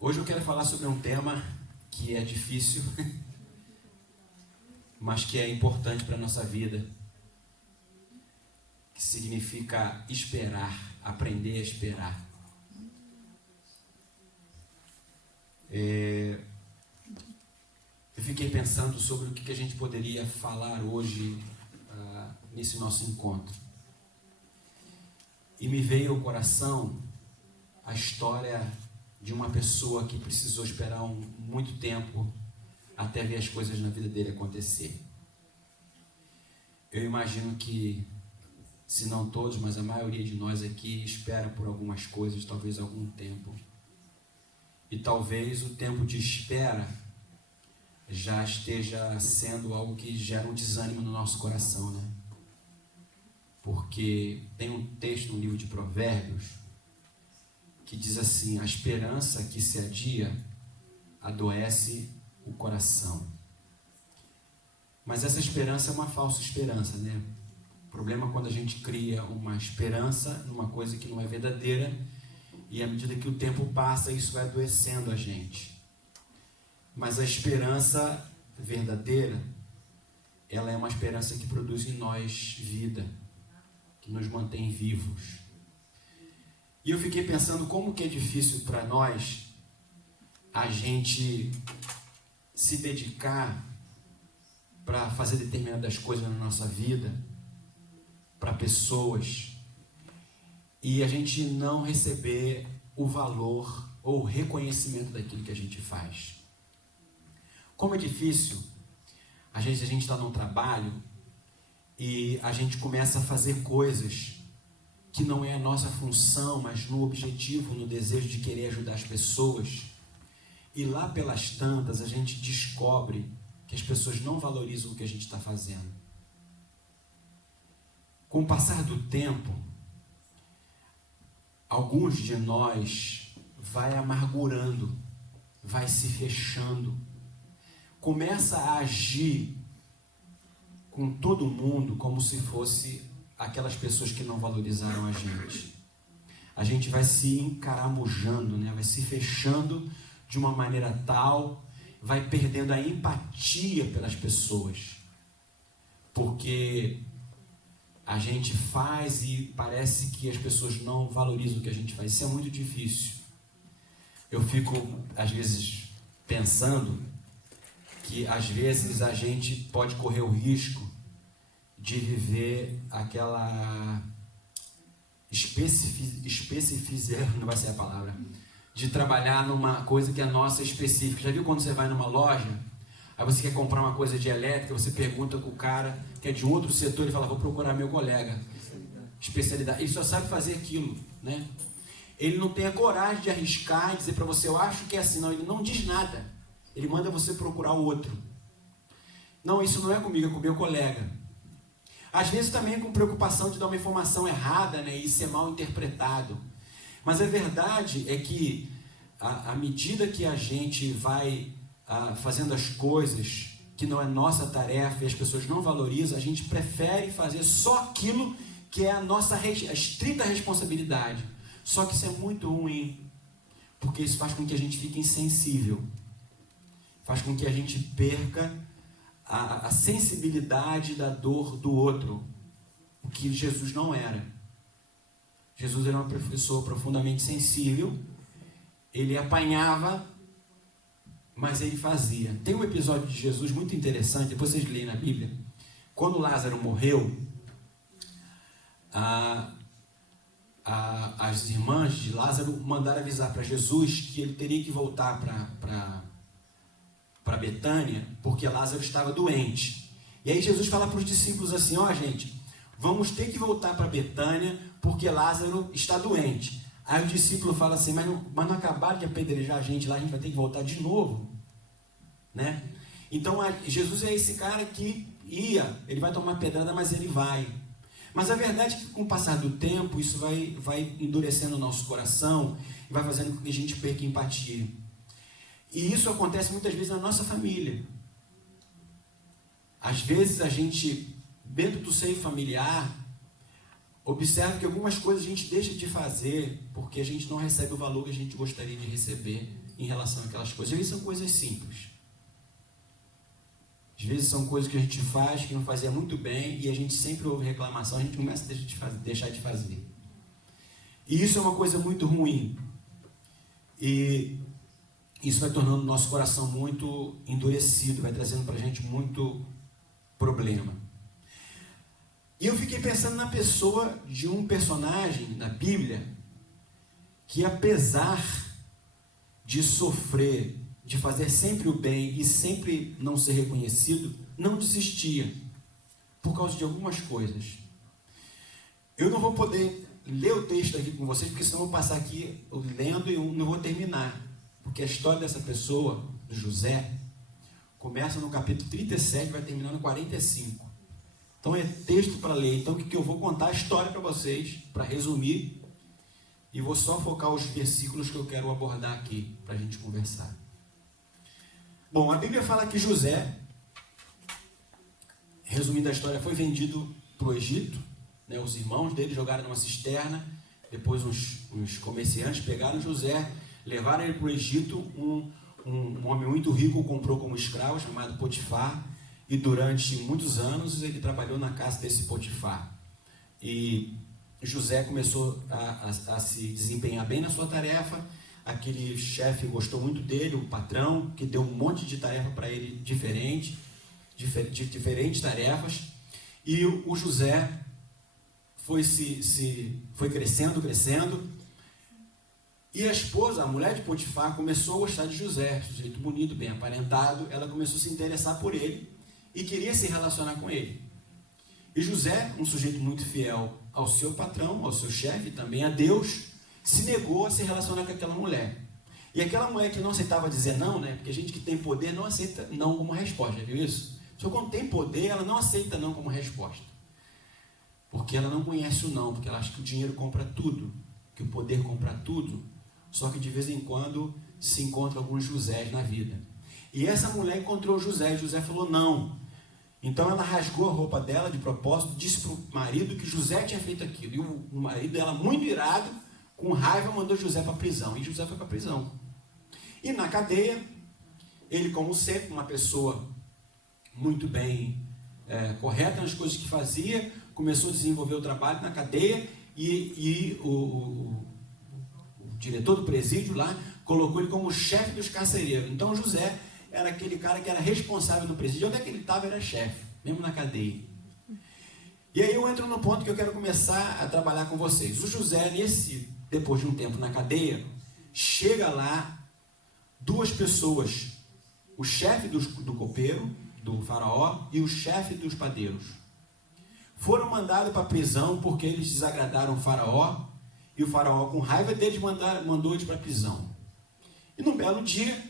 Hoje eu quero falar sobre um tema que é difícil, mas que é importante para a nossa vida, que significa esperar, aprender a esperar. Eu fiquei pensando sobre o que a gente poderia falar hoje nesse nosso encontro. E me veio ao coração a história de uma pessoa que precisou esperar muito tempo até ver as coisas na vida dele acontecer. Eu imagino que, se não todos, mas a maioria de nós aqui espera por algumas coisas, talvez algum tempo. E talvez o tempo de espera já esteja sendo algo que gera um desânimo no nosso coração, né? Porque tem um texto no livro de Provérbios que diz assim: a esperança que se adia adoece o coração. Mas essa esperança é uma falsa esperança, né? O problema é quando a gente cria uma esperança numa coisa que não é verdadeira, e à medida que o tempo passa, isso vai adoecendo a gente. Mas a esperança verdadeira, ela é uma esperança que produz em nós vida, que nos mantém vivos. E eu fiquei pensando como que é difícil para nós a gente se dedicar para fazer determinadas coisas na nossa vida, para pessoas, e a gente não receber o valor ou o reconhecimento daquilo que a gente faz. Como é difícil, às vezes a gente está num trabalho e a gente começa a fazer coisas que não é a nossa função, mas no objetivo, no desejo de querer ajudar as pessoas. E lá pelas tantas a gente descobre que as pessoas não valorizam o que a gente está fazendo. Com o passar do tempo, alguns de nós vai amargurando, vai se fechando, começa a agir com todo mundo como se fosse aquelas pessoas que não valorizaram a gente. A gente vai se encaramujando, né? Vai se fechando de uma maneira tal, vai perdendo a empatia pelas pessoas, porque a gente faz e parece que as pessoas não valorizam o que a gente faz. Isso é muito difícil. Eu fico, às vezes, pensando que, às vezes, a gente pode correr o risco de viver aquela não vai ser a palavra, de trabalhar numa coisa que é nossa específica. Já viu quando você vai numa loja, aí você quer comprar uma coisa de elétrica, você pergunta com o cara que é de outro setor, ele fala: vou procurar meu colega, especialidade, ele só sabe fazer aquilo, né? Ele não tem a coragem de arriscar e dizer para você: eu acho que é assim. Não, ele não diz nada, ele manda você procurar o outro. Não, isso não é comigo, é com o meu colega. Às vezes também com preocupação de dar uma informação errada, né, e ser mal interpretado. Mas a verdade é que, à medida que a gente vai fazendo as coisas que não é nossa tarefa e as pessoas não valorizam, a gente prefere fazer só aquilo que é a nossa a estrita responsabilidade. Só que isso é muito ruim, porque isso faz com que a gente fique insensível, faz com que a gente perca a sensibilidade da dor do outro, o que Jesus não era. Jesus era uma pessoa profundamente sensível, ele apanhava, mas ele fazia. Tem um episódio de Jesus muito interessante, depois vocês leem na Bíblia. Quando Lázaro morreu, as irmãs de Lázaro mandaram avisar para Jesus que ele teria que voltar para Betânia, porque Lázaro estava doente. E aí Jesus fala para os discípulos assim: ó, gente, vamos ter que voltar para Betânia, porque Lázaro está doente. Aí o discípulo fala assim: mas não acabaram de apedrejar a gente lá, a gente vai ter que voltar de novo, né? Então Jesus é esse cara que ele vai tomar pedrada, mas ele vai. Mas a verdade é que, com o passar do tempo, isso vai endurecendo o nosso coração e vai fazendo com que a gente perca empatia. E isso acontece muitas vezes na nossa família. Às vezes a gente, dentro do seio familiar, observe que algumas coisas a gente deixa de fazer porque a gente não recebe o valor que a gente gostaria de receber em relação àquelas coisas. Às vezes são coisas simples. Às vezes são coisas que a gente faz que não fazia muito bem e a gente sempre ouve reclamação, a gente começa a deixar de fazer. E isso é uma coisa muito ruim. E isso vai tornando o nosso coração muito endurecido, vai trazendo para a gente muito problema. E eu fiquei pensando na pessoa de um personagem na Bíblia que, apesar de sofrer, de fazer sempre o bem e sempre não ser reconhecido, não desistia por causa de algumas coisas. Eu não vou poder ler o texto aqui com vocês, porque senão eu vou passar aqui lendo e eu não vou terminar. Porque a história dessa pessoa, do José, começa no capítulo 37 e vai terminar no 45. Então é texto para ler. Então o que eu vou contar a história para vocês, para resumir, e vou só focar os versículos que eu quero abordar aqui, para a gente conversar. Bom, a Bíblia fala que José, resumindo a história, foi vendido para o Egito, né? Os irmãos dele jogaram numa cisterna, depois uns comerciantes pegaram José, levaram ele para o Egito, um homem muito rico o comprou como escravo, chamado Potifar, e durante muitos anos ele trabalhou na casa desse Potifar. E José começou a se desempenhar bem na sua tarefa. Aquele chefe gostou muito dele, o patrão, que deu um monte de tarefa para ele diferentes tarefas. E o José foi crescendo. E a esposa, a mulher de Potifar, começou a gostar de José, sujeito bonito, bem aparentado. Ela começou a se interessar por ele e queria se relacionar com ele. E José, um sujeito muito fiel ao seu patrão, ao seu chefe, também a Deus, se negou a se relacionar com aquela mulher. E aquela mulher que não aceitava dizer não, né? Porque a gente que tem poder não aceita não como resposta, já viu isso? Só quando tem poder, ela não aceita não como resposta. Porque ela não conhece o não, porque ela acha que o dinheiro compra tudo, que o poder compra tudo. Só que de vez em quando se encontra alguns Josés na vida. E essa mulher encontrou José, e José falou não. Então ela rasgou a roupa dela de propósito, disse para o marido que José tinha feito aquilo. E o marido dela, muito irado, com raiva, mandou José para a prisão. E José foi para a prisão. E na cadeia, ele, como sempre, uma pessoa muito bem correta nas coisas que fazia, começou a desenvolver o trabalho na cadeia e o diretor do presídio lá colocou ele como chefe dos carcereiros. Então José era aquele cara que era responsável do presídio. Onde é que ele estava era chefe, mesmo na cadeia. E aí eu entro no ponto que eu quero começar a trabalhar com vocês. O José, depois de um tempo na cadeia, chega lá duas pessoas, o chefe do copeiro, do faraó, e o chefe dos padeiros. Foram mandados para a prisão porque eles desagradaram o faraó, e o faraó, com raiva deles, mandou eles para a prisão. E num belo dia,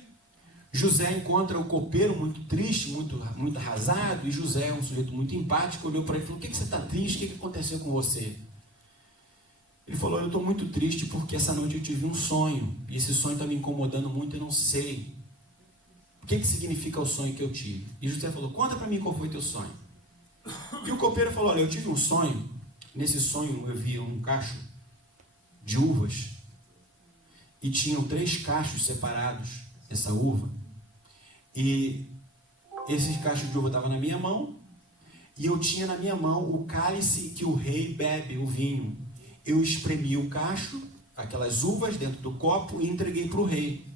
José encontra o copeiro muito triste, muito arrasado, e José é um sujeito muito empático, olhou para ele e falou: "O que você está triste? O que aconteceu com você?" Ele falou: "Eu estou muito triste porque essa noite eu tive um sonho, e esse sonho está me incomodando muito, eu não sei. O que significa o sonho que eu tive?" E José falou: "Conta para mim qual foi teu sonho." E o copeiro falou: "Olha, eu tive um sonho, nesse sonho eu vi um cacho de uvas, e tinham 3 cachos separados, essa uva, e esses cachos de uva estavam na minha mão, e eu tinha na minha mão o cálice que o rei bebe, o vinho. Eu espremi o cacho, aquelas uvas dentro do copo, e entreguei para o rei.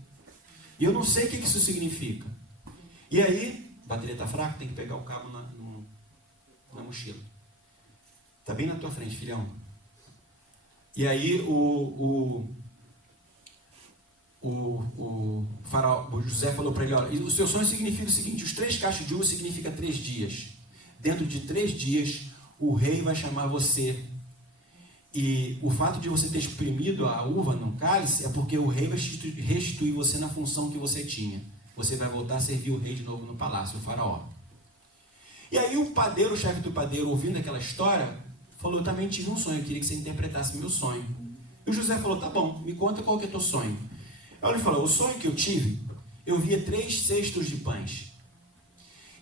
E eu não sei o que isso significa." E aí, a bateria está fraca, tem que pegar o cabo na mochila. Está bem na tua frente, filhão. E aí o José falou para ele: "Olha, o seu sonho significa o seguinte: os 3 cachos de uva significa 3 dias. Dentro de 3 dias, o rei vai chamar você. E o fato de você ter exprimido a uva no cálice é porque o rei vai restituir você na função que você tinha. Você vai voltar a servir o rei de novo no palácio, o faraó." E aí o padeiro, o chefe do padeiro, ouvindo aquela história, falou: "Eu também tive um sonho, eu queria que você interpretasse meu sonho." E o José falou: "Tá bom, me conta qual que é teu sonho." Ele falou: "O sonho que eu tive, eu via 3 cestos de pães.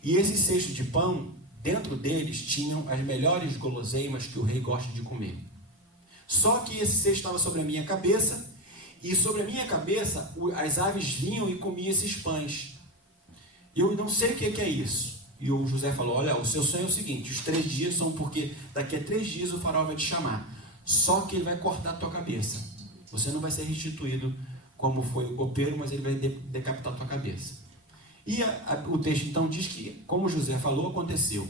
E esses cestos de pão, dentro deles, tinham as melhores guloseimas que o rei gosta de comer. Só que esse cesto estava sobre a minha cabeça, e sobre a minha cabeça as aves vinham e comiam esses pães. Eu não sei o que é isso. E o José falou, olha, o seu sonho é o seguinte, os 3 dias são porque daqui a 3 dias o faraó vai te chamar. Só que ele vai cortar a tua cabeça. Você não vai ser restituído como foi o copeiro, mas ele vai decapitar a tua cabeça. E o texto então diz que, como José falou, aconteceu.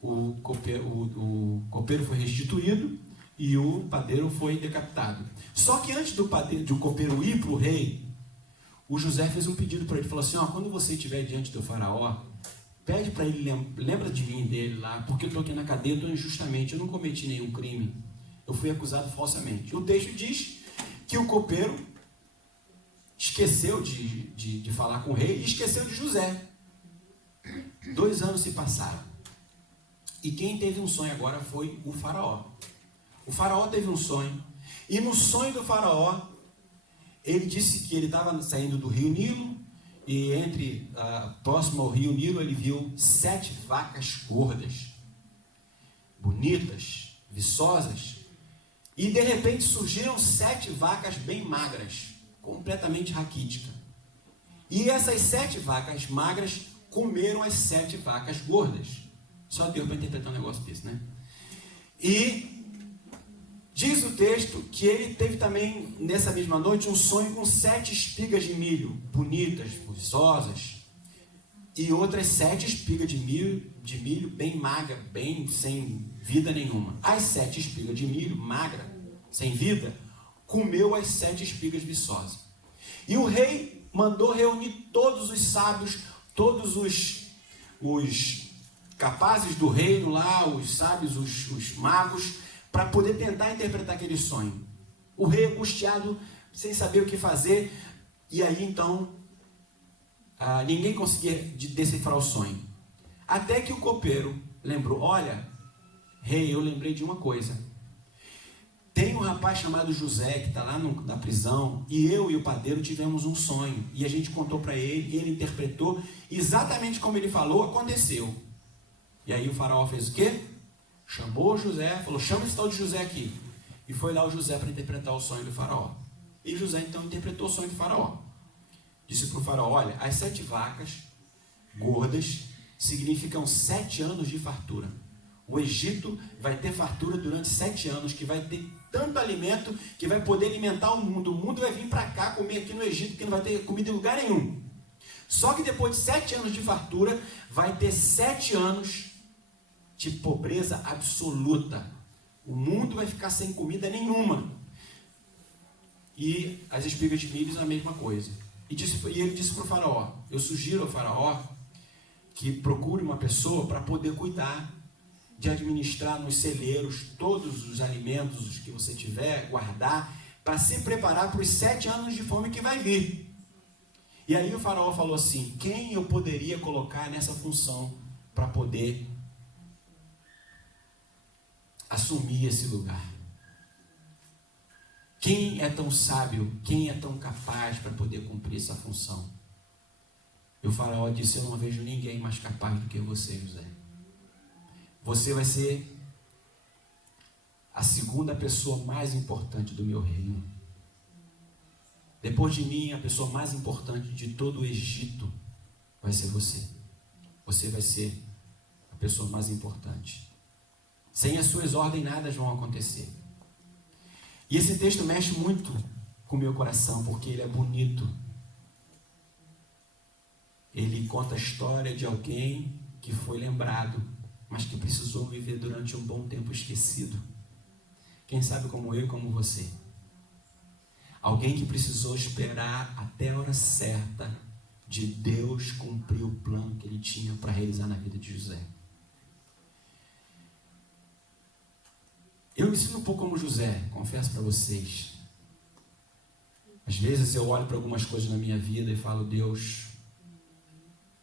O copeiro foi restituído e o padeiro foi decapitado. Só que antes do copeiro ir para o rei, o José fez um pedido para ele. Falou assim, quando você estiver diante do faraó, pede para ele, lembra de mim, dele lá, porque eu estou aqui na cadeia, estou injustamente, eu não cometi nenhum crime. Eu fui acusado falsamente. O texto diz que o copeiro esqueceu de falar com o rei e esqueceu de José. 2 anos se passaram. E quem teve um sonho agora foi o faraó. O faraó teve um sonho. E no sonho do faraó, ele disse que ele estava saindo do rio Nilo. E próximo ao rio Nilo, ele viu 7 vacas gordas, bonitas, viçosas. E de repente surgiram 7 vacas bem magras, completamente raquíticas. E essas 7 vacas magras comeram as 7 vacas gordas. Só Deus para interpretar um negócio desse, né? E diz o texto que ele teve também, nessa mesma noite, um sonho com 7 espigas de milho, bonitas, viçosas, e outras 7 espigas de milho bem magra, bem sem vida nenhuma. As 7 espigas de milho, magra, sem vida, comeu as 7 espigas viçosas. E o rei mandou reunir todos os sábios, todos os capazes do reino lá, os sábios, os magos, para poder tentar interpretar aquele sonho. O rei angustiado, sem saber o que fazer, e aí então ninguém conseguia decifrar o sonho. Até que o copeiro lembrou, olha, rei, eu lembrei de uma coisa. Tem um rapaz chamado José, que está lá na prisão, e eu e o padeiro tivemos um sonho, e a gente contou para ele, e ele interpretou, exatamente como ele falou, aconteceu. E aí o faraó fez o quê? Chamou José, falou, chama esse tal de José aqui. E foi lá o José para interpretar o sonho do faraó. E José então interpretou o sonho do faraó. Disse para o faraó, olha, as 7 vacas gordas significam 7 anos de fartura. O Egito vai ter fartura durante 7 anos, que vai ter tanto alimento que vai poder alimentar o mundo. O mundo vai vir para cá comer aqui no Egito, que não vai ter comida em lugar nenhum. Só que depois de 7 anos de fartura, vai ter 7 anos de pobreza absoluta. O mundo vai ficar sem comida nenhuma. E as espigas de milho é a mesma coisa. E ele disse para o faraó, eu sugiro ao faraó que procure uma pessoa para poder cuidar de administrar nos celeiros todos os alimentos que você tiver, guardar, para se preparar para os 7 anos de fome que vai vir. E aí o faraó falou assim, quem eu poderia colocar nessa função para poder assumir esse lugar? Quem é tão sábio, quem é tão capaz para poder cumprir essa função? E o faraó disse, eu não vejo ninguém mais capaz do que você, José. Você vai ser a 2ª pessoa mais importante do meu reino. Depois de mim, a pessoa mais importante de todo o Egito vai ser você. Você vai ser a pessoa mais importante. Sem as suas ordens, nada vão acontecer. E esse texto mexe muito com o meu coração, porque ele é bonito. Ele conta a história de alguém que foi lembrado, mas que precisou viver durante um bom tempo esquecido. Quem sabe como eu e como você. Alguém que precisou esperar até a hora certa de Deus cumprir o plano que ele tinha para realizar na vida de José. Eu me sinto um pouco como José, confesso para vocês. Às vezes eu olho para algumas coisas na minha vida e falo, Deus,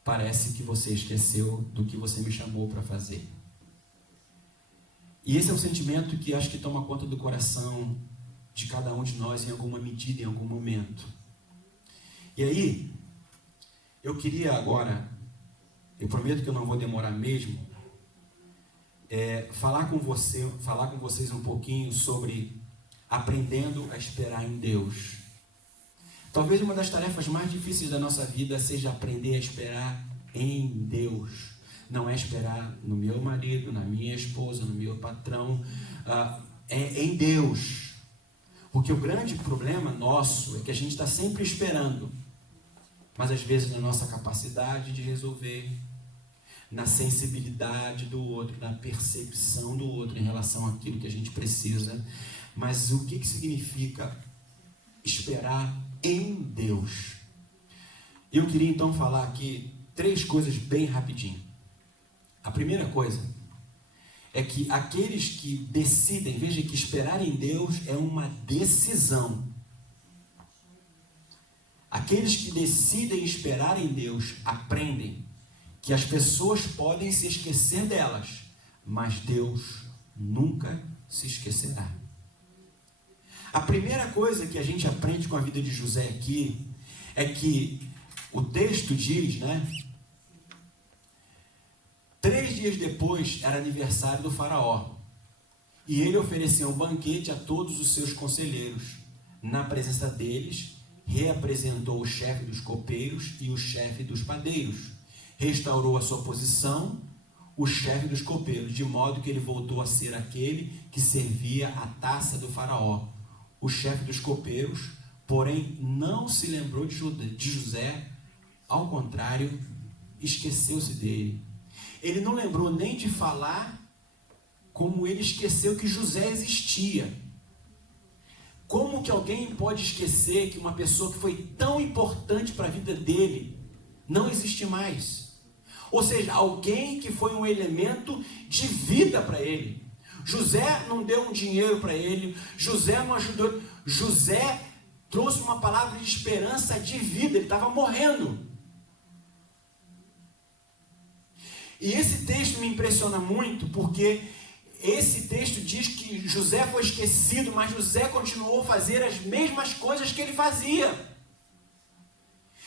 parece que você esqueceu do que você me chamou para fazer. E esse é um sentimento que acho que toma conta do coração de cada um de nós em alguma medida, em algum momento. E aí, eu queria agora, eu prometo que eu não vou demorar mesmo, falar com vocês um pouquinho sobre aprendendo a esperar em Deus. Talvez uma das tarefas mais difíceis da nossa vida seja aprender a esperar em Deus. Não é esperar no meu marido, na minha esposa, no meu patrão, é em Deus. Porque o grande problema nosso é que a gente está sempre esperando, mas às vezes na nossa capacidade de resolver, na sensibilidade do outro, na percepção do outro em relação àquilo que a gente precisa. Mas o que significa esperar em Deus? Eu queria então falar aqui 3 coisas bem rapidinho. A primeira coisa é que aqueles que decidem, veja que esperar em Deus é uma decisão. Aqueles que decidem esperar em Deus aprendem que as pessoas podem se esquecer delas, mas Deus nunca se esquecerá. A primeira coisa que a gente aprende com a vida de José aqui é que o texto diz, 3 dias depois era aniversário do faraó, e ele ofereceu um banquete a todos os seus conselheiros. Na presença deles, reapresentou o chefe dos copeiros e o chefe dos padeiros. Restaurou a sua posição, o chefe dos copeiros, de modo que ele voltou a ser aquele que servia a taça do faraó. O chefe dos copeiros, porém, não se lembrou de José, ao contrário, esqueceu-se dele. Ele não lembrou nem de falar, como ele esqueceu que José existia. Como que alguém pode esquecer que uma pessoa que foi tão importante para a vida dele não existe mais? Ou seja, alguém que foi um elemento de vida para ele. José não deu um dinheiro para ele, José não ajudou, José trouxe uma palavra de esperança, de vida, ele estava morrendo. E esse texto me impressiona muito, porque esse texto diz que José foi esquecido, mas José continuou a fazer as mesmas coisas que ele fazia.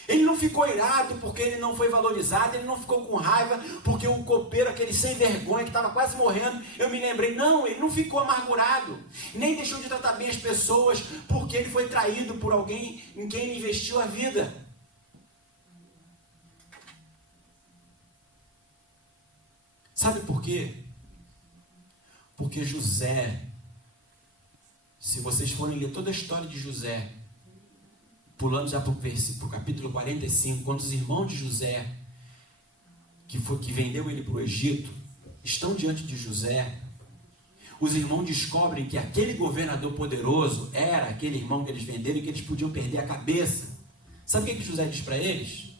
Ele não ficou irado porque ele não foi valorizado, ele não ficou com raiva porque o copeiro, aquele sem vergonha que estava quase morrendo, eu me lembrei, não, ele não ficou amargurado, nem deixou de tratar bem as pessoas porque ele foi traído por alguém em quem ele investiu a vida. Sabe por quê? Porque José, se vocês forem ler toda a história de José, pulando já para o capítulo 45, quando os irmãos de José, que vendeu ele para o Egito, estão diante de José, os irmãos descobrem que aquele governador poderoso era aquele irmão que eles venderam e que eles podiam perder a cabeça. Sabe o que José diz para eles?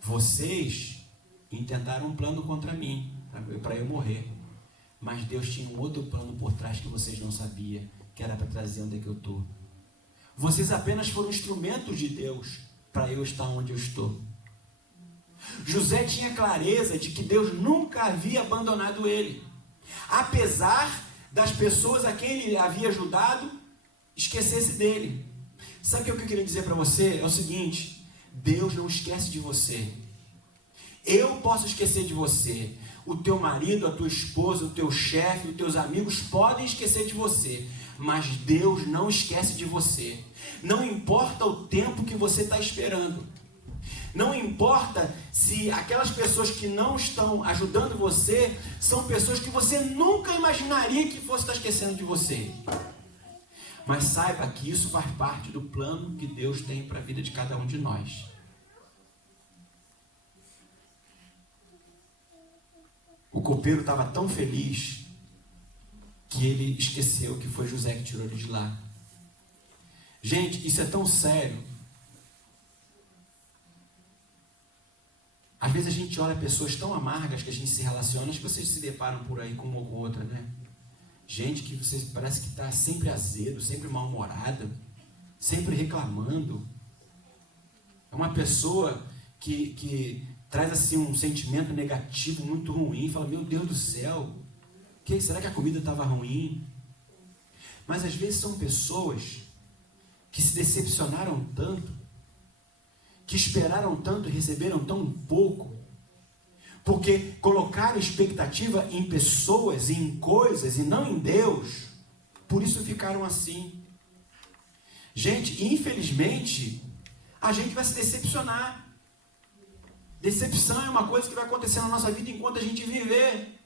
Vocês intentaram um plano contra mim, para eu morrer, mas Deus tinha um outro plano por trás que vocês não sabiam, que era para trazer onde é que eu estou. Vocês apenas foram instrumentos de Deus para eu estar onde eu estou. José tinha clareza de que Deus nunca havia abandonado ele. Apesar das pessoas a quem ele havia ajudado esquecesse dele. Sabe o que eu queria dizer para você? É o seguinte: Deus não esquece de você. Eu posso esquecer de você. O teu marido, a tua esposa, o teu chefe, os teus amigos podem esquecer de você. Mas Deus não esquece de você. Não importa o tempo que você está esperando. Não importa se aquelas pessoas que não estão ajudando você são pessoas que você nunca imaginaria que fosse estar esquecendo de você. Mas saiba que isso faz parte do plano que Deus tem para a vida de cada um de nós. O copeiro estava tão feliz que ele esqueceu que foi José que tirou ele de lá. Gente, isso é tão sério. Às vezes a gente olha pessoas tão amargas que a gente se relaciona, acho que vocês se deparam por aí com uma ou outra, né? Gente que você parece que está sempre azedo, sempre mal-humorado, sempre reclamando. É uma pessoa que traz assim um sentimento negativo muito ruim, fala, meu Deus do céu, será que a comida estava ruim? Mas às vezes são pessoas que se decepcionaram tanto, que esperaram tanto e receberam tão pouco, porque colocaram expectativa em pessoas e em coisas e não em Deus, por isso ficaram assim. Gente, infelizmente, a gente vai se decepcionar. Decepção é uma coisa que vai acontecer na nossa vida enquanto a gente viver.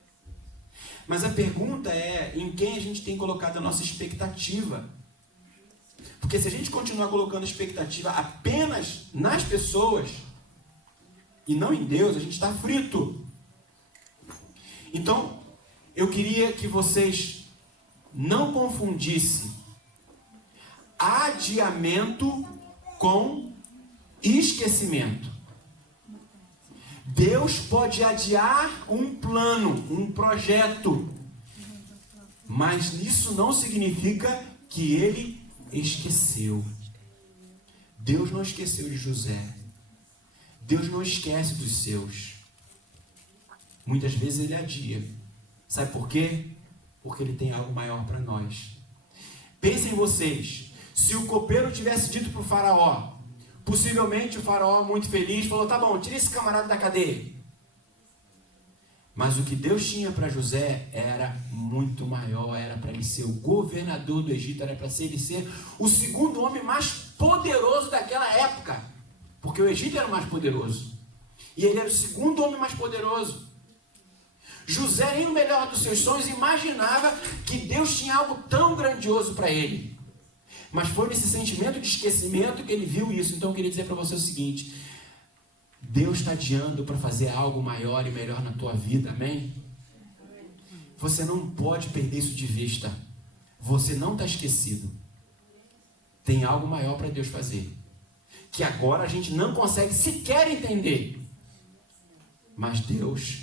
Mas a pergunta é, em quem a gente tem colocado a nossa expectativa? Porque se a gente continuar colocando expectativa apenas nas pessoas e não em Deus, a gente está frito. Então, eu queria que vocês não confundissem adiamento com esquecimento. Deus pode adiar um plano, um projeto, mas isso não significa que Ele esqueceu. Deus não esqueceu de José. Deus não esquece dos seus. Muitas vezes Ele adia. Sabe por quê? Porque Ele tem algo maior para nós. Pensem vocês, se o copeiro tivesse dito para o faraó, possivelmente o faraó, muito feliz, falou, tá bom, tira esse camarada da cadeia. Mas o que Deus tinha para José era muito maior, era para ele ser o governador do Egito, era para ele ser o segundo homem mais poderoso daquela época, porque o Egito era o mais poderoso, e ele era o segundo homem mais poderoso. José, nem no melhor dos seus sonhos, imaginava que Deus tinha algo tão grandioso para ele. Mas foi nesse sentimento de esquecimento que ele viu isso. Então eu queria dizer para você o seguinte: Deus está adiando para fazer algo maior e melhor na tua vida, amém? Você não pode perder isso de vista. Você não está esquecido. Tem algo maior para Deus fazer, que agora a gente não consegue sequer entender. Mas Deus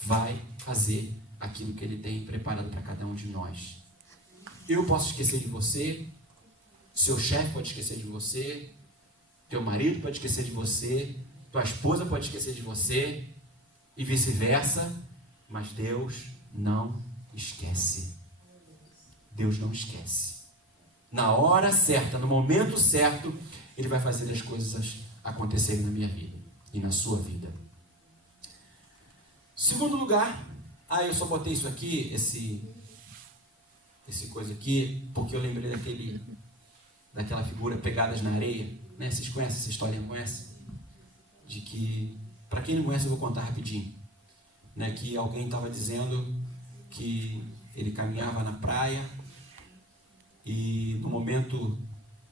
vai fazer aquilo que Ele tem preparado para cada um de nós. Eu posso esquecer de você, seu chefe pode esquecer de você, teu marido pode esquecer de você, tua esposa pode esquecer de você, e vice-versa, mas Deus não esquece. Deus não esquece. Na hora certa, no momento certo, Ele vai fazer as coisas acontecerem na minha vida e na sua vida. Segundo lugar, eu só botei isso aqui, esse coisa aqui, porque eu lembrei daquela figura Pegadas na Areia, né? Vocês conhecem essa história, conhecem? De que, para quem não conhece, eu vou contar rapidinho, né? Que alguém estava dizendo que ele caminhava na praia e no momento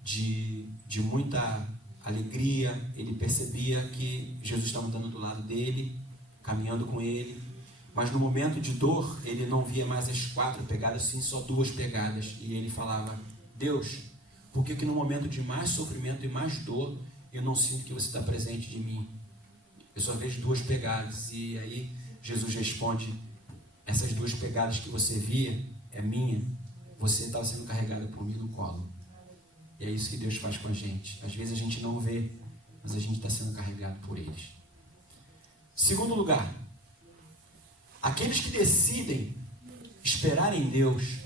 de muita alegria, ele percebia que Jesus estava andando do lado dele, caminhando com ele, mas no momento de dor, ele não via mais as 4 pegadas, sim só 2 pegadas, e ele falava, Deus, por que no momento de mais sofrimento e mais dor, eu não sinto que você está presente de mim? Eu só vejo 2 pegadas, e aí Jesus responde, essas 2 pegadas que você via, é minha, você estava sendo carregada por mim no colo. E é isso que Deus faz com a gente. Às vezes a gente não vê, mas a gente está sendo carregado por eles. Segundo lugar, aqueles que decidem esperar em Deus,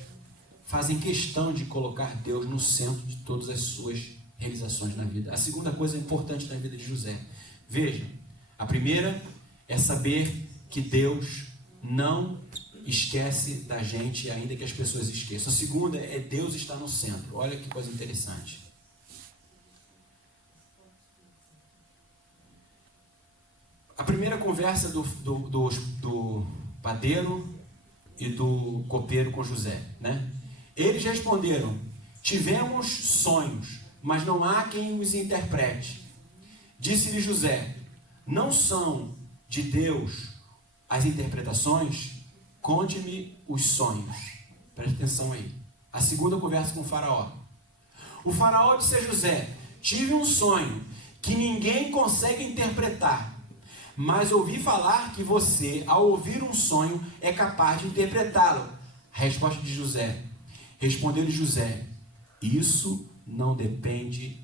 fazem questão de colocar Deus no centro de todas as suas realizações na vida. A segunda coisa importante na vida de José. Veja, a primeira é saber que Deus não esquece da gente, ainda que as pessoas esqueçam. A segunda é Deus estar no centro. Olha que coisa interessante. A primeira conversa do padeiro e do copeiro com José, né? Eles responderam, tivemos sonhos, mas não há quem os interprete. Disse-lhe José, não são de Deus as interpretações? Conte-me os sonhos. Preste atenção aí. A segunda conversa com o faraó. O faraó disse a José, tive um sonho que ninguém consegue interpretar, mas ouvi falar que você, ao ouvir um sonho, é capaz de interpretá-lo. A resposta de José. Respondeu-lhe José, isso não depende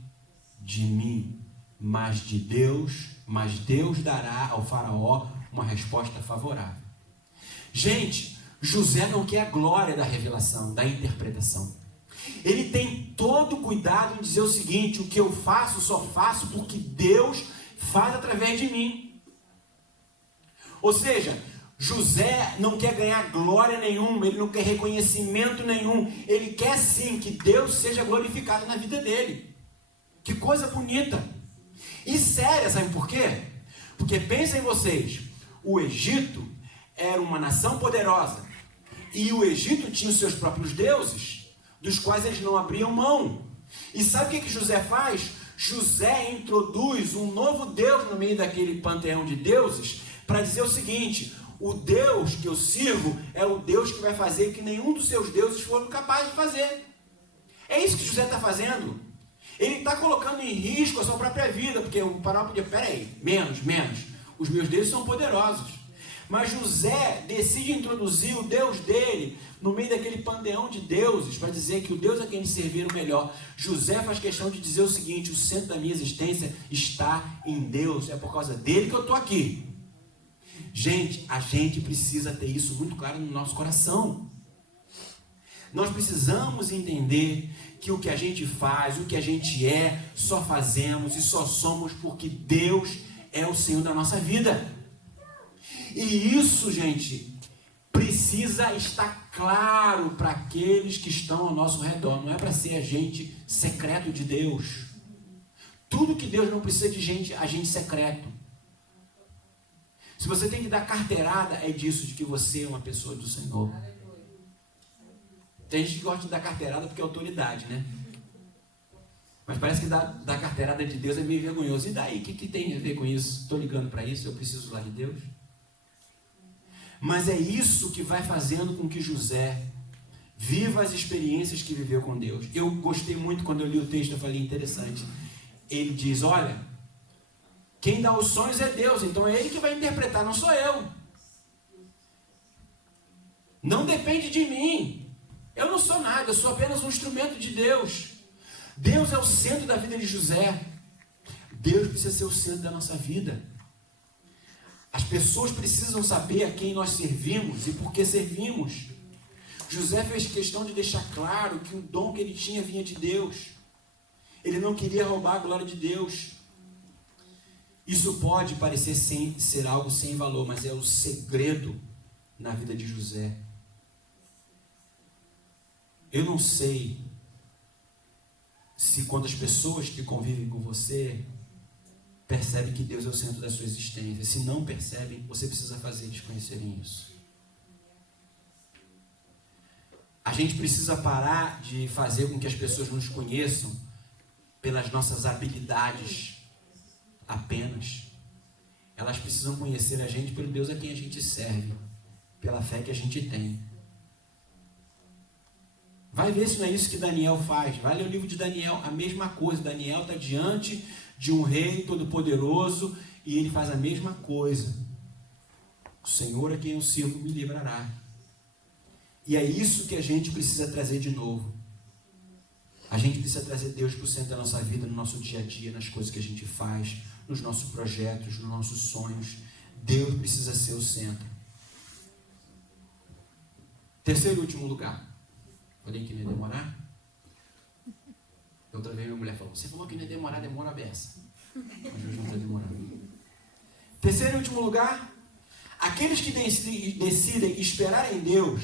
de mim, mas de Deus, mas Deus dará ao faraó uma resposta favorável. Gente, José não quer a glória da revelação, da interpretação. Ele tem todo o cuidado em dizer o seguinte, o que eu faço, só faço porque Deus faz através de mim. Ou seja, José não quer ganhar glória nenhuma, ele não quer reconhecimento nenhum, ele quer sim que Deus seja glorificado na vida dele. Que coisa bonita e séria, sabe por quê? Porque pensem vocês, o Egito era uma nação poderosa e o Egito tinha os seus próprios deuses, dos quais eles não abriam mão. E sabe o que José faz? José introduz um novo Deus no meio daquele panteão de deuses para dizer o seguinte: o Deus que eu sirvo é o Deus que vai fazer que nenhum dos seus deuses foram capazes de fazer. É isso que José está fazendo. Ele está colocando em risco a sua própria vida, porque o faraó podia, peraí, menos, os meus deuses são poderosos. Mas José decide introduzir o Deus dele no meio daquele panteão de deuses, para dizer que o Deus a quem ele servir é o melhor. José faz questão de dizer o seguinte: o centro da minha existência está em Deus, é por causa dele que eu estou aqui. Gente, a gente precisa ter isso muito claro no nosso coração. Nós precisamos entender que o que a gente faz, o que a gente é, só fazemos e só somos porque Deus é o Senhor da nossa vida. E isso, gente, precisa estar claro para aqueles que estão ao nosso redor. Não é para ser agente secreto de Deus. Tudo que Deus não precisa de gente, agente secreto. Se você tem que dar carteirada, é disso, de que você é uma pessoa do Senhor. Tem gente que gosta de dar carteirada porque é autoridade, né? Mas parece que dar carteirada de Deus é meio vergonhoso. E daí? O que tem a ver com isso? Estou ligando para isso? Eu preciso lá de Deus? Mas é isso que vai fazendo com que José viva as experiências que viveu com Deus. Eu gostei muito quando eu li o texto, eu falei, interessante. Ele diz, olha, quem dá os sonhos é Deus, então é Ele que vai interpretar, não sou eu. Não depende de mim. Eu não sou nada, eu sou apenas um instrumento de Deus. Deus é o centro da vida de José. Deus precisa ser o centro da nossa vida. As pessoas precisam saber a quem nós servimos e por que servimos. José fez questão de deixar claro que o dom que ele tinha vinha de Deus. Ele não queria roubar a glória de Deus. Isso pode parecer ser algo sem valor, mas é o segredo na vida de José. Eu não sei se quando as pessoas que convivem com você percebem que Deus é o centro da sua existência. Se não percebem, você precisa fazer eles conhecerem isso. A gente precisa parar de fazer com que as pessoas nos conheçam pelas nossas habilidades apenas. Elas precisam conhecer a gente pelo Deus a quem a gente serve, pela fé que a gente tem. Vai ver se não é isso que Daniel faz. Vai ler o livro de Daniel, a mesma coisa. Daniel está diante de um rei todo-poderoso e ele faz a mesma coisa. O Senhor a quem eu sirvo me livrará. E é isso que a gente precisa trazer de novo. A gente precisa trazer Deus para o centro da nossa vida, no nosso dia a dia, nas coisas que a gente faz, nos nossos projetos, nos nossos sonhos. Deus precisa ser o centro. Terceiro e último lugar. Falei que não ia demorar? Outra vez minha mulher falou, você falou que não ia demorar, demora a beça. Mas hoje não está demorando. Terceiro e último lugar, aqueles que decidem esperar em Deus,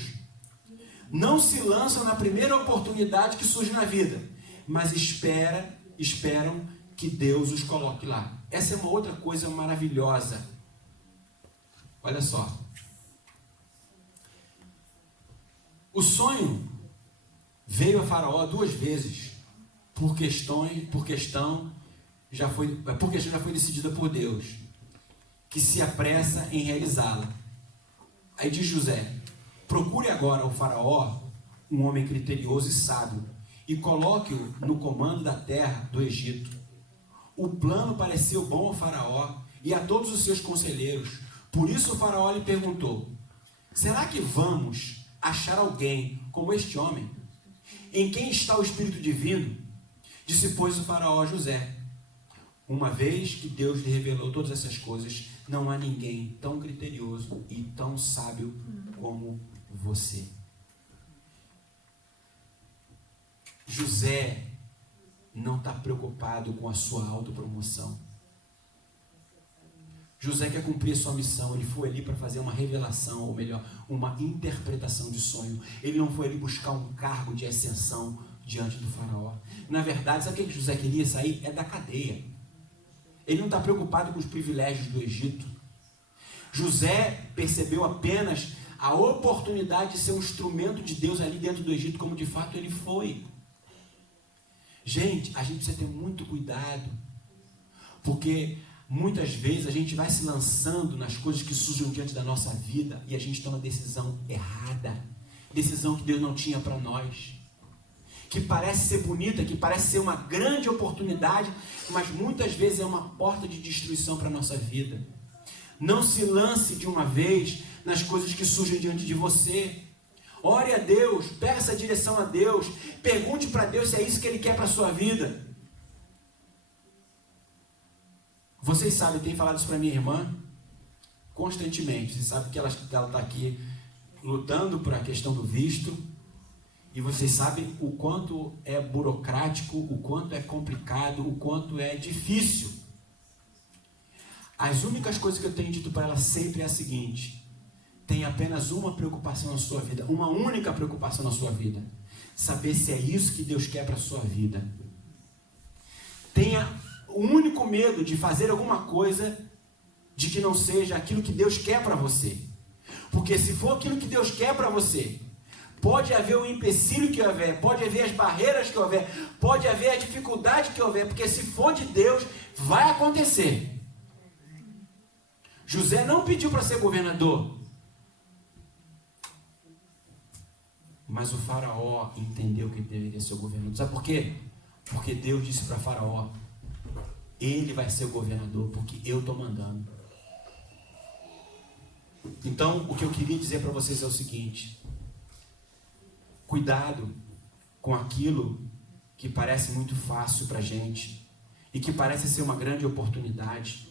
não se lançam na primeira oportunidade que surge na vida, mas esperam que Deus os coloque lá. Essa é uma outra coisa maravilhosa. Olha só. O sonho veio a Faraó 2 vezes, porque a questão já foi decidida por Deus, que se apressa em realizá-la. Aí diz José, procure agora ao Faraó, um homem criterioso e sábio, e coloque-o no comando da terra do Egito. O plano pareceu bom ao Faraó e a todos os seus conselheiros. Por isso o Faraó lhe perguntou, será que vamos achar alguém como este homem, em quem está o Espírito Divino? Disse, pois, o Faraó a José, uma vez que Deus lhe revelou todas essas coisas, não há ninguém tão criterioso e tão sábio como você. José não está preocupado com a sua autopromoção. José quer cumprir a sua missão. Ele foi ali para fazer uma revelação, ou melhor, uma interpretação de sonho. Ele não foi ali buscar um cargo de ascensão diante do faraó. Na verdade, sabe o que José queria sair? É da cadeia. Ele não está preocupado com os privilégios do Egito. José percebeu apenas a oportunidade de ser um instrumento de Deus ali dentro do Egito, como de fato ele foi. Gente, a gente precisa ter muito cuidado, porque muitas vezes a gente vai se lançando nas coisas que surgem diante da nossa vida e a gente toma decisão errada, decisão que Deus não tinha para nós, que parece ser bonita, que parece ser uma grande oportunidade, mas muitas vezes é uma porta de destruição para a nossa vida. Não se lance de uma vez nas coisas que surgem diante de você. Ore a Deus, peça direção a Deus, pergunte para Deus se é isso que Ele quer para a sua vida. Vocês sabem, eu tenho falado isso para minha irmã constantemente. Vocês sabem que ela está aqui lutando por a questão do visto. E vocês sabem o quanto é burocrático, o quanto é complicado, o quanto é difícil. As únicas coisas que eu tenho dito para ela sempre é a seguinte: tem apenas uma preocupação na sua vida, uma única preocupação na sua vida. Saber se é isso que Deus quer para a sua vida. Tenha o único medo de fazer alguma coisa de que não seja aquilo que Deus quer para você. Porque se for aquilo que Deus quer para você, pode haver o empecilho que houver, pode haver as barreiras que houver, pode haver a dificuldade que houver, porque se for de Deus, vai acontecer. José não pediu para ser governador, mas o faraó entendeu que deveria ser o governador. Sabe por quê? Porque Deus disse para faraó: ele vai ser o governador, porque eu estou mandando. Então, o que eu queria dizer para vocês é o seguinte: cuidado com aquilo que parece muito fácil para a gente e que parece ser uma grande oportunidade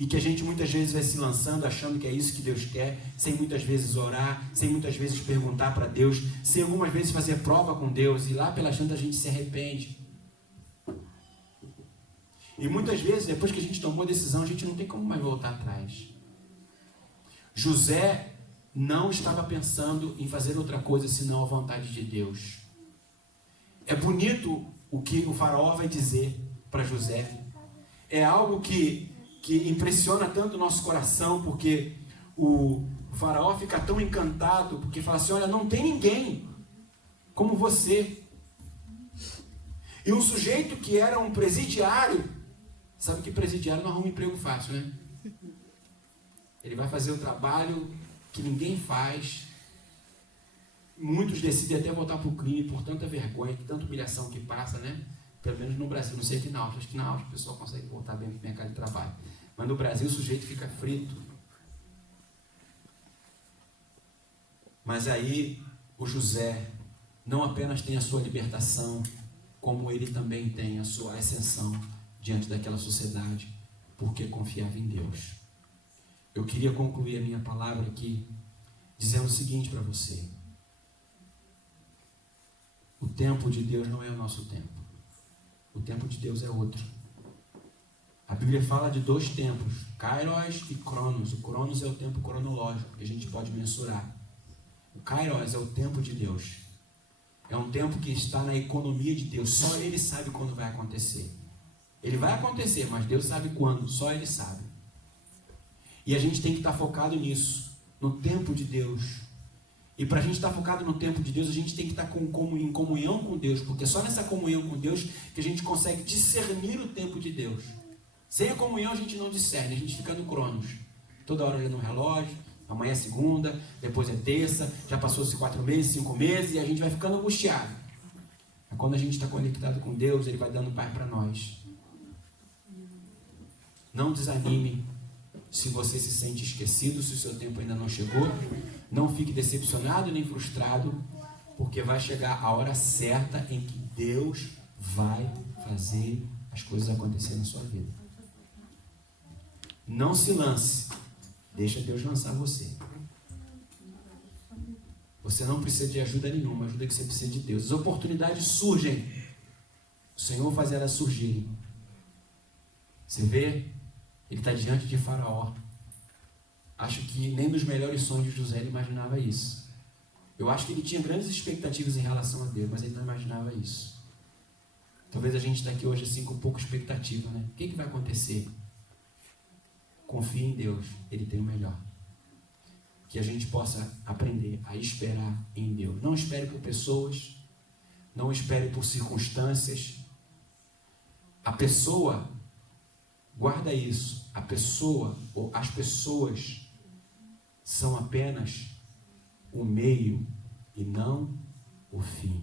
e que a gente muitas vezes vai se lançando achando que é isso que Deus quer, sem muitas vezes orar, sem muitas vezes perguntar para Deus, sem algumas vezes fazer prova com Deus, e lá pelas tantas a gente se arrepende. E muitas vezes, depois que a gente tomou a decisão, a gente não tem como mais voltar atrás. José não estava pensando em fazer outra coisa senão a vontade de Deus. É bonito o que o faraó vai dizer para José. É algo que impressiona tanto o nosso coração, porque o faraó fica tão encantado, porque fala assim: olha, não tem ninguém como você. E um sujeito que era um presidiário, sabe que presidiário não arruma emprego fácil, né? Ele vai fazer o trabalho que ninguém faz. Muitos decidem até voltar para o crime por tanta vergonha, tanta humilhação que passa, né? Pelo menos no Brasil, não sei aqui na Áustria. Acho que na Áustria o pessoal consegue voltar bem para o mercado de trabalho. Mas no Brasil o sujeito fica frito. Mas aí o José não apenas tem a sua libertação, como ele também tem a sua ascensão diante daquela sociedade, porque confiava em Deus. Eu queria concluir a minha palavra aqui dizendo o seguinte para você: o tempo de Deus não é o nosso tempo. O tempo de Deus é outro. A Bíblia fala de dois tempos, Kairos e Cronos. O Cronos é o tempo cronológico que a gente pode mensurar. O Kairos é o tempo de Deus. É um tempo que está na economia de Deus. Só Ele sabe quando vai acontecer. Ele vai acontecer, mas Deus sabe quando. Só Ele sabe. E a gente tem que estar focado nisso, no tempo de Deus. E para a gente estar focado no tempo de Deus, a gente tem que estar em comunhão com Deus, porque é só nessa comunhão com Deus que a gente consegue discernir o tempo de Deus. Sem a comunhão a gente não discerne, a gente fica no Cronos. Toda hora olhando no relógio, amanhã é segunda, depois é terça, já passou-se 4 meses, 5 meses, e a gente vai ficando angustiado. Mas quando a gente está conectado com Deus, Ele vai dando paz para nós. Não desanime se você se sente esquecido, se o seu tempo ainda não chegou. Não fique decepcionado nem frustrado, porque vai chegar a hora certa em que Deus vai fazer as coisas acontecerem na sua vida. Não se lance, deixa Deus lançar você. Você não precisa de ajuda nenhuma, ajuda que você precisa de Deus. As oportunidades surgem, o Senhor faz elas surgirem. Você vê Ele está diante de Faraó. Acho que nem nos melhores sonhos de José ele imaginava isso. Eu acho que ele tinha grandes expectativas em relação a Deus, mas ele não imaginava isso. Talvez a gente está aqui hoje assim com pouca expectativa, né? O que vai acontecer? Confie em Deus, Ele tem o melhor. Que a gente possa aprender a esperar em Deus. Não espere por pessoas, não espere por circunstâncias. A pessoa, guarda isso, a pessoa ou as pessoas são apenas o meio e não o fim.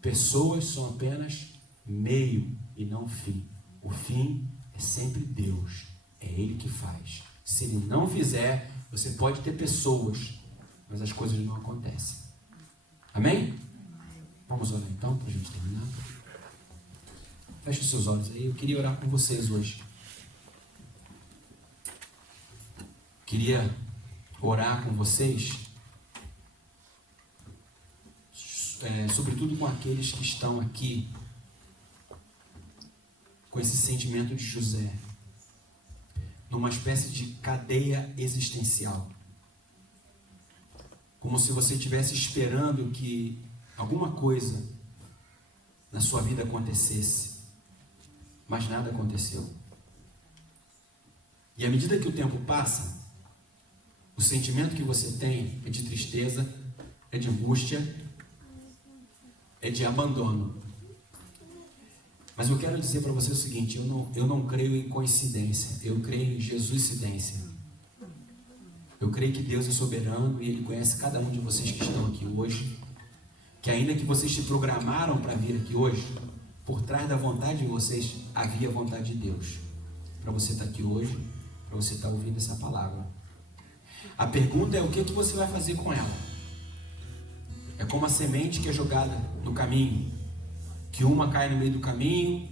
Pessoas são apenas meio e não fim. O fim é sempre Deus. É Ele que faz. Se Ele não fizer, você pode ter pessoas, mas as coisas não acontecem. Amém? Vamos orar então, para a gente terminar. Feche os seus olhos aí. Eu queria orar com vocês hoje. Queria orar com vocês, sobretudo com aqueles que estão aqui com esse sentimento de José, numa espécie de cadeia existencial, como se você estivesse esperando que alguma coisa na sua vida acontecesse, mas nada aconteceu. E à medida que o tempo passa, o sentimento que você tem é de tristeza, é de angústia, é de abandono. Mas eu quero dizer para você o seguinte: eu não creio em coincidência, eu creio em Jesuscidência. Eu creio que Deus é soberano e Ele conhece cada um de vocês que estão aqui hoje, que ainda que vocês se programaram para vir aqui hoje, por trás da vontade de vocês havia a vontade de Deus, para você estar aqui hoje, para você estar ouvindo essa palavra. A pergunta é: o que você vai fazer com ela? É como a semente que é jogada no caminho, que uma cai no meio do caminho,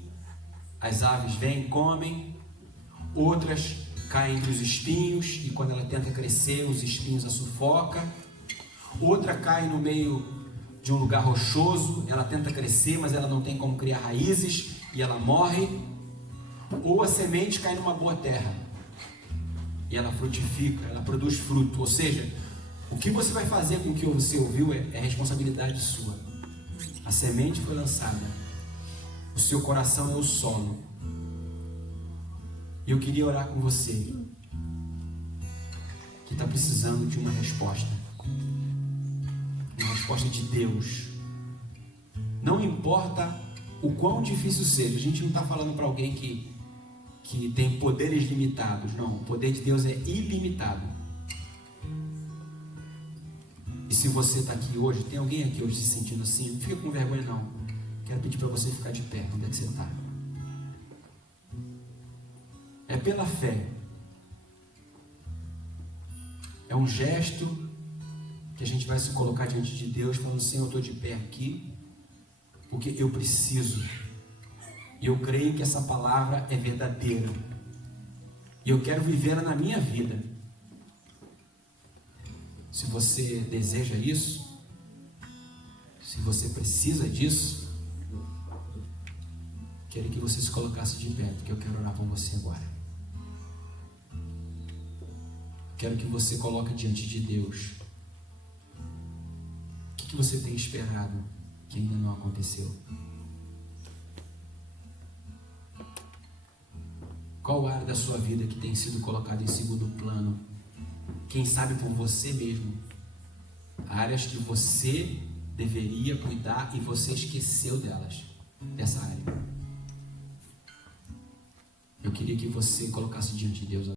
as aves vêm e comem, outras caem entre os espinhos, e quando ela tenta crescer, os espinhos a sufocam. Outra cai no meio de um lugar rochoso, ela tenta crescer, mas ela não tem como criar raízes, e ela morre. Ou a semente cai numa boa terra, e ela frutifica, ela produz fruto. Ou seja, o que você vai fazer com o que você ouviu é responsabilidade sua. A semente foi lançada, o seu coração é o solo. E eu queria orar com você que está precisando de uma resposta de Deus. Não importa o quão difícil seja. A gente não está falando para alguém que tem poderes limitados. Não, o poder de Deus é ilimitado. E se você está aqui hoje, tem alguém aqui hoje se sentindo assim, não fica com vergonha não. Quero pedir para você ficar de pé, onde é que você está? É pela fé. É um gesto que a gente vai se colocar diante de Deus, falando: Senhor, eu estou de pé aqui, porque eu preciso. E eu creio que essa palavra é verdadeira. E eu quero vivê-la na minha vida. Se você deseja isso, se você precisa disso, quero que você se colocasse de pé, porque eu quero orar com você agora. Quero que você coloque diante de Deus. O que você tem esperado que ainda não aconteceu? Qual área da sua vida que tem sido colocada em segundo plano? Quem sabe por você mesmo. Áreas que você deveria cuidar e você esqueceu delas, dessa área. Eu queria que você colocasse diante de Deus